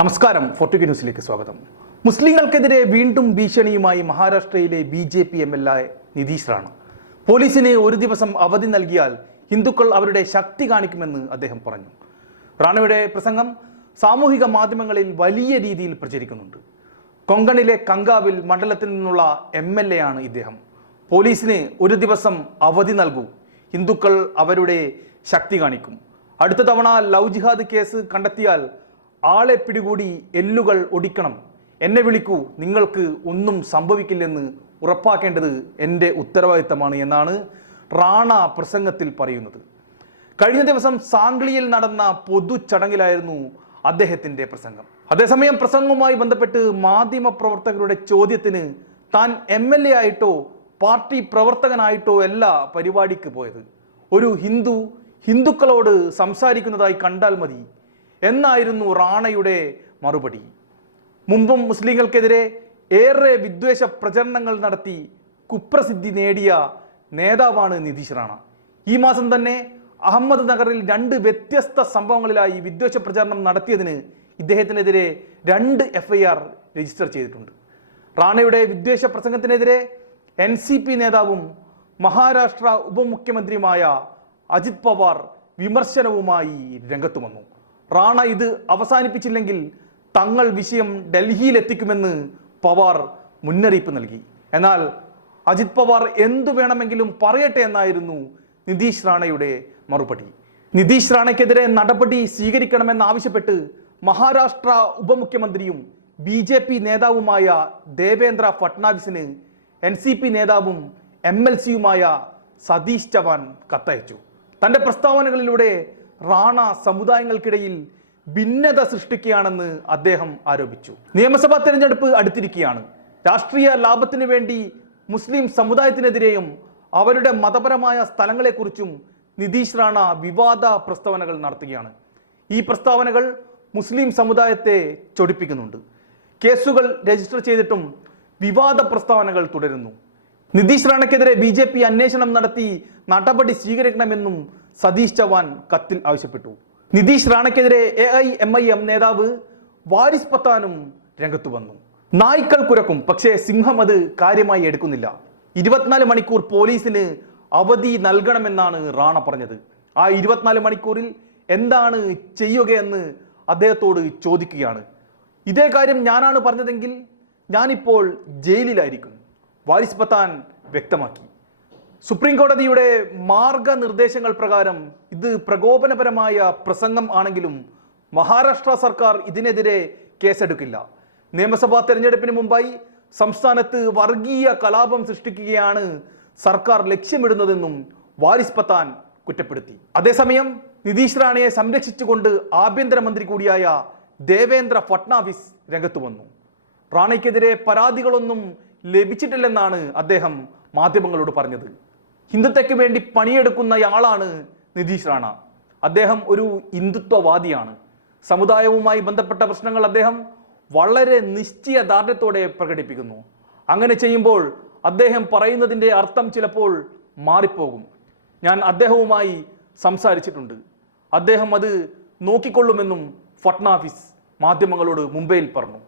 നമസ്കാരം ഫോർട്ടുഗ ന്യൂസിലേക്ക് സ്വാഗതം. മുസ്ലിങ്ങൾക്കെതിരെ വീണ്ടും ഭീഷണിയുമായി മഹാരാഷ്ട്രയിലെ B J P M L A Nitesh Rane. പോലീസിന് ഒരു ദിവസം അവധി നൽകിയാൽ ഹിന്ദുക്കൾ അവരുടെ ശക്തി കാണിക്കുമെന്ന് അദ്ദേഹം പറഞ്ഞു. റാണയുടെ പ്രസംഗം സാമൂഹിക മാധ്യമങ്ങളിൽ വലിയ രീതിയിൽ പ്രചരിക്കുന്നുണ്ട്. കൊങ്കണിലെ കങ്കാവിൽ മണ്ഡലത്തിൽ നിന്നുള്ള എം എൽ എ ആണ് ഇദ്ദേഹം. പോലീസിന് ഒരു ദിവസം അവധി നൽകൂ. ഹിന്ദുക്കൾ അവരുടെ ശക്തി കാണിക്കും. അടുത്ത തവണ ലവ് ജിഹാദ് കേസ് കണ്ടെത്തിയാൽ ആളെ പിടികൂടി എല്ലുകൾ ഒടിക്കണം. എന്നെ വിളിക്കൂ. നിങ്ങൾക്ക് ഒന്നും സംഭവിക്കില്ലെന്ന് ഉറപ്പാക്കേണ്ടത് എന്റെ ഉത്തരവാദിത്തമാണ് എന്നാണ് റാണ പ്രസംഗത്തിൽ പറയുന്നത്. കഴിഞ്ഞ ദിവസം സാംഗ്ലിയിൽ നടന്ന പൊതുചടങ്ങിലായിരുന്നു അദ്ദേഹത്തിന്റെ പ്രസംഗം. അതേസമയം പ്രസംഗവുമായി ബന്ധപ്പെട്ട് മാധ്യമ പ്രവർത്തകരുടെ ചോദ്യത്തിന് താൻ എം എൽ എ ആയിട്ടോ പാർട്ടി പ്രവർത്തകനായിട്ടോ അല്ല പരിപാടിക്ക് പോയത്. ഒരു ഹിന്ദു ഹിന്ദുക്കളോട് സംസാരിക്കുന്നതായി കണ്ടാൽ മതി. എന്നായിരുന്നു റാണയുടെ മറുപടി. മുമ്പും മുസ്ലിങ്ങൾക്കെതിരെ ഏറെ വിദ്വേഷ പ്രചരണങ്ങൾ നടത്തി കുപ്രസിദ്ധി നേടിയ നേതാവാണ് നിതീഷ് റാണ. ഈ മാസം തന്നെ അഹമ്മദ് നഗറിൽ രണ്ട് വ്യത്യസ്ത സംഭവങ്ങളിലായി വിദ്വേഷ പ്രചാരണം നടത്തിയതിന് ഇദ്ദേഹത്തിനെതിരെ രണ്ട് എഫ് ഐ ആർ രജിസ്റ്റർ ചെയ്തിട്ടുണ്ട്. റാണയുടെ വിദ്വേഷ പ്രസംഗത്തിനെതിരെ എൻ സി പി നേതാവും മഹാരാഷ്ട്ര ഉപമുഖ്യമന്ത്രിയുമായ അജിത് പവാർ വിമർശനവുമായി രംഗത്ത് വന്നു. റാണ ഇത് അവസാനിപ്പിച്ചില്ലെങ്കിൽ തങ്ങൾ വിഷയം ഡൽഹിയിലെത്തിക്കുമെന്ന് പവാർ മുന്നറിയിപ്പ് നൽകി. എന്നാൽ അജിത് പവാർ എന്തു വേണമെങ്കിലും പറയട്ടെ എന്നായിരുന്നു നിതീഷ് റാണയുടെ മറുപടി. നിതീഷ് റാണയ്ക്കെതിരെ നടപടി സ്വീകരിക്കണമെന്നാവശ്യപ്പെട്ട് മഹാരാഷ്ട്ര ഉപമുഖ്യമന്ത്രിയും ബി ജെ പി നേതാവുമായ ദേവേന്ദ്ര ഫട്നാവിസിന് എൻ സി പി നേതാവും എം എൽ സിയുമായ സതീഷ് ചവാൻ കത്തയച്ചു. തന്റെ പ്രസ്താവനകളിലൂടെ റാണ സമുദായങ്ങൾക്കിടയിൽ ഭിന്നത സൃഷ്ടിക്കുകയാണെന്ന് അദ്ദേഹം ആരോപിച്ചു. നിയമസഭാ തെരഞ്ഞെടുപ്പ് അടുത്തിരിക്കുകയാണ്. രാഷ്ട്രീയ ലാഭത്തിനു വേണ്ടി മുസ്ലിം സമുദായത്തിനെതിരെയും അവരുടെ മതപരമായ സ്ഥലങ്ങളെക്കുറിച്ചും നിതീഷ് റാണ വിവാദ പ്രസ്താവനകൾ നടത്തുകയാണ്. ഈ പ്രസ്താവനകൾ മുസ്ലിം സമുദായത്തെ ചൊടിപ്പിക്കുന്നുണ്ട്. കേസുകൾ രജിസ്റ്റർ ചെയ്തിട്ടും വിവാദ പ്രസ്താവനകൾ തുടരുന്നു. നിതീഷ് റാണയ്ക്കെതിരെ ബി ജെ പി അന്വേഷണം നടത്തി നടപടി സ്വീകരിക്കണമെന്നും സതീഷ് ചവാൻ കത്തിൽ ആവശ്യപ്പെട്ടു. Nitesh റാണയ്ക്കെതിരെ A I M I M നേതാവ് വാരിസ് പത്താനും രംഗത്ത് വന്നു. നായ്ക്കൾ കുരക്കും പക്ഷേ സിംഹം അത് കാര്യമായി എടുക്കുന്നില്ല. ഇരുപത്തിനാല് മണിക്കൂർ പോലീസിന് അവധി നൽകണമെന്നാണ് റാണ പറഞ്ഞത്. ആ ഇരുപത്തിനാല് മണിക്കൂറിൽ എന്താണ് ചെയ്യുകയെന്ന് അദ്ദേഹത്തോട് ചോദിക്കുകയാണ്. ഇതേ കാര്യം ഞാനാണ് പറഞ്ഞതെങ്കിൽ ഞാനിപ്പോൾ ജയിലിലായിരിക്കും. വാരിസ് പത്താൻ വ്യക്തമാക്കി. സുപ്രീം കോടതിയുടെ മാർഗനിർദ്ദേശങ്ങൾ പ്രകാരം ഇത് പ്രകോപനപരമായ പ്രസംഗം ആണെങ്കിലും മഹാരാഷ്ട്ര സർക്കാർ ഇതിനെതിരെ കേസെടുക്കില്ല. നിയമസഭാ തെരഞ്ഞെടുപ്പിന് മുമ്പായി സംസ്ഥാനത്ത് വർഗീയ കലാപം സൃഷ്ടിക്കുകയാണ് സർക്കാർ ലക്ഷ്യമിടുന്നതെന്നും വാരിസ് പത്താൻ കുറ്റപ്പെടുത്തി. അതേസമയം നിതീഷ് റാണയെ സംരക്ഷിച്ചുകൊണ്ട് ആഭ്യന്തരമന്ത്രി കൂടിയായ ദേവേന്ദ്ര ഫട്നാവിസ് രംഗത്ത് വന്നു. റാണയ്ക്കെതിരെ പരാതികളൊന്നും ലഭിച്ചിട്ടില്ലെന്നാണ് അദ്ദേഹം മാധ്യമങ്ങളോട് പറഞ്ഞത്. ഹിന്ദുത്വയ്ക്ക് വേണ്ടി പണിയെടുക്കുന്നയാളാണ് നിതീഷ് റാണ. അദ്ദേഹം ഒരു ഹിന്ദുത്വവാദിയാണ്. സമുദായവുമായി ബന്ധപ്പെട്ട പ്രശ്നങ്ങൾ അദ്ദേഹം വളരെ നിശ്ചയദാർഢ്യത്തോടെ പ്രകടിപ്പിക്കുന്നു. അങ്ങനെ ചെയ്യുമ്പോൾ അദ്ദേഹം പറയുന്നതിന്റെ അർത്ഥം ചിലപ്പോൾ മാറിപ്പോകും. ഞാൻ അദ്ദേഹവുമായി സംസാരിച്ചിട്ടുണ്ട്. അദ്ദേഹം അത് നോക്കിക്കൊള്ളുമെന്നും ഫട്നാഫിസ് മാധ്യമങ്ങളോട് മുംബൈയിൽ പറഞ്ഞു.